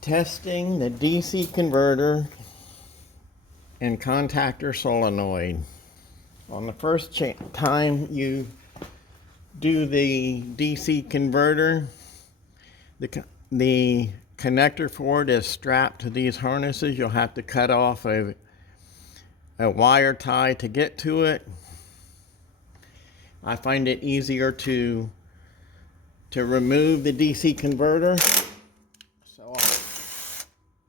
Testing the DC converter and contactor solenoid. On the first time you do the DC converter, the connector for it is strapped to these harnesses. You'll have to cut off a wire tie to get to it. I find it easier to remove the DC converter. So I'll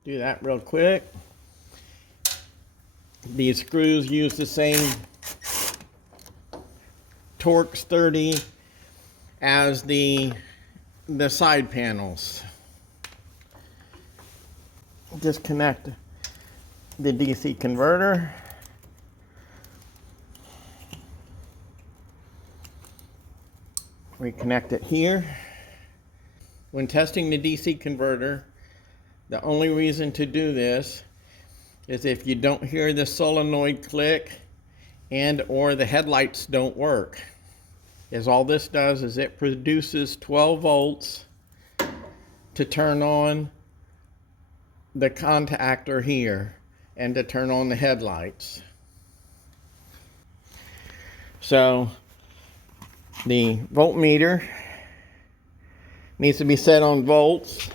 do that real quick. These screws use the same Torx 30 as the side panels. Disconnect the DC converter. Reconnect it here. When testing the DC converter, the only reason to do this is if you don't hear the solenoid click and or the headlights don't work. All this does is it produces 12 volts to turn on the contactor here and to turn on the headlights. So the voltmeter needs to be set on volts,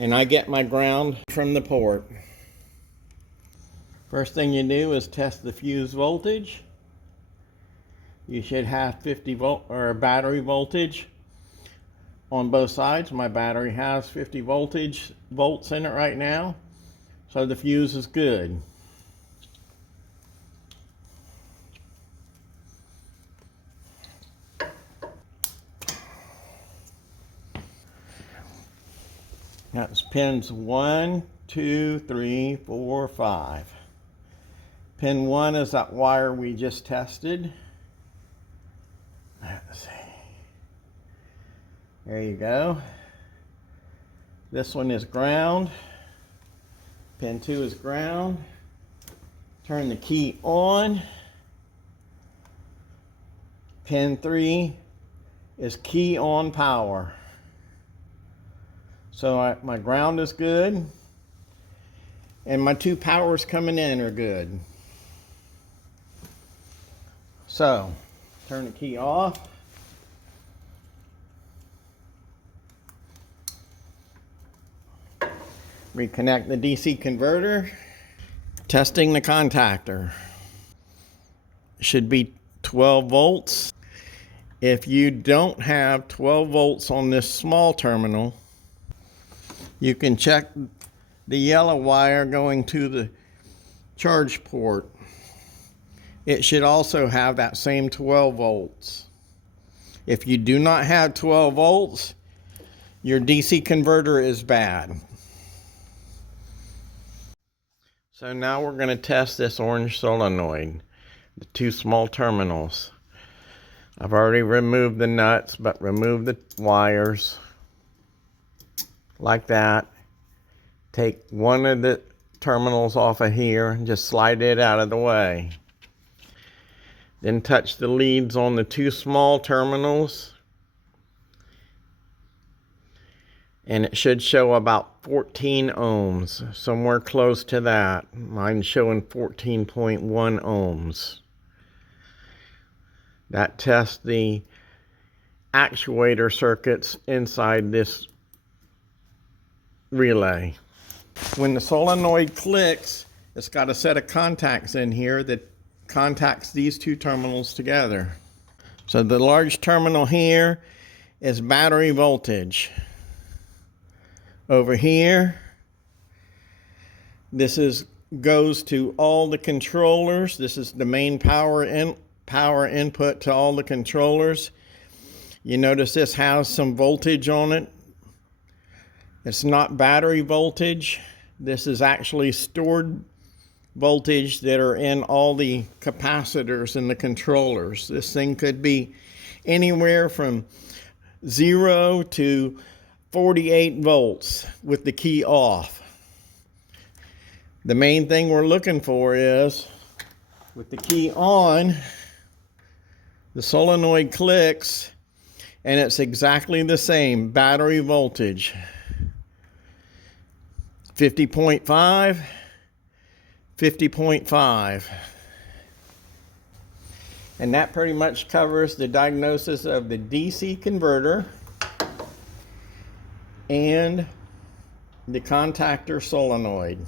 and I get my ground from the port. First thing you do is test the fuse voltage. You should have 50 volt or battery voltage on both sides. My battery has 50 volts in it right now, so the fuse is good. That's pins 1, 2, 3, 4, 5. Pin 1 is that wire we just tested. Let's see. There you go. This one is ground. Pin 2 is ground. Turn the key on. Pin 3 is key on power. So my ground is good, and my two powers coming in are good. So turn the key off. Reconnect the DC converter. Testing the contactor. Should be 12 volts. If you don't have 12 volts on this small terminal, you can check the yellow wire going to the charge port. It should also have that same 12 volts. If you do not have 12 volts, your DC converter is bad. So now we're going to test this orange solenoid, the two small terminals. I've already removed the nuts, but remove the wires like that. Take one of the terminals off of here and just slide it out of the way. Then touch the leads on the two small terminals, and it should show about 14 ohms, somewhere close to that. Mine's showing 14.1 ohms. That tests the actuator circuits inside this relay. When the solenoid clicks, it's got a set of contacts in here that contacts these two terminals together. So the large terminal here is battery voltage. Over here, this goes to all the controllers. This is the main power input to all the controllers. You notice this has some voltage on it. It's not battery voltage. This is actually stored voltage that are in all the capacitors and the controllers. This thing could be anywhere from 0 to 48 volts with the key off. The main thing we're looking for is, with the key on, the solenoid clicks and it's exactly the same battery voltage. 50.5, 50.5. And that pretty much covers the diagnosis of the DC converter and the contactor solenoid.